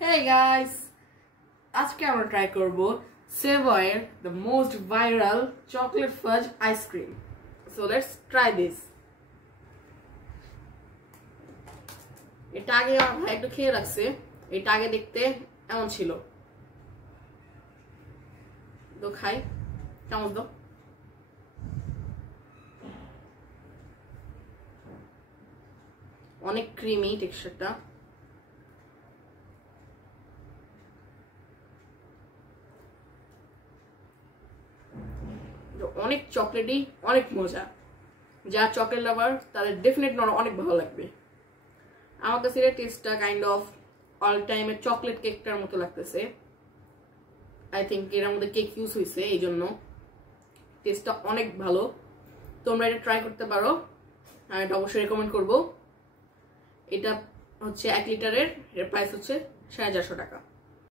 Hey guys, আজকে আমরা try করব সেভয়ের the most viral chocolate fudge ice cream. So let's try this. এটা আগে আমার ভাই একটু খেয়ে রাখছে। এটা আগে দেখতে এমন ছিল। তো খাই, চামচ দাও। অনেক ক্রিমি টেক্সচারটা। অনেক চকলেটই, অনেক মজা। যারা চকলেট লাভার তাদের ডেফিনেট অনেক ভালো লাগবে। আমার কাছে এর টেস্টটা কাইন্ড অফ অল টাইমের চকলেট কেকটার মতো লাগতেছে। আই থিঙ্ক এর মধ্যে কেক ইউজ হয়েছে, এই জন্য টেস্টটা অনেক ভালো। তোমরা এটা ট্রাই করতে পারো, আর এটা অবশ্যই রেকমেন্ড করবো। এটা হচ্ছে 1 লিটারের, এর প্রাইস হচ্ছে 450 টাকা।